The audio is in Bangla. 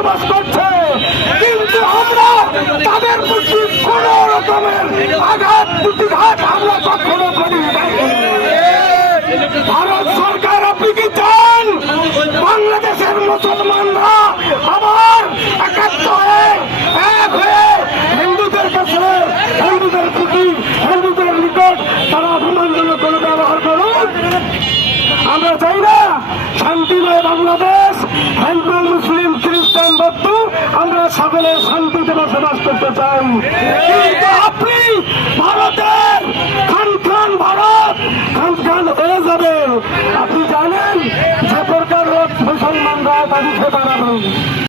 বসবাস করছে, কিন্তু আমরা তাদের প্রতি কোন রকমের আঘাত প্রতিঘাত আমরা কখনো করি নাই। ভারত সরকার, আপনি কি চান বাংলাদেশের মুসলমানরা আবার একাত্ম হয়ে এক হয়ে হিন্দুদের কাছে, হিন্দুদের প্রতি, হিন্দুদের নিকট তারা অভিমানজনক কোনো ব্যবহার করুন? আমরা চাই না শান্তিময় বাংলাদেশ, হিন্দু মুসলিম খ্রিস্টান বৌদ্ধ আমরা সকলে শান্তিতে বসবাস করতে চাই। কিন্তু আপনি ভারতের খান খান, ভারত খান খান হয়ে যাবে। আপনি জানেন যে প্রকার মুসলমানরা দাঁড়িয়ে দাঁড়াবেন।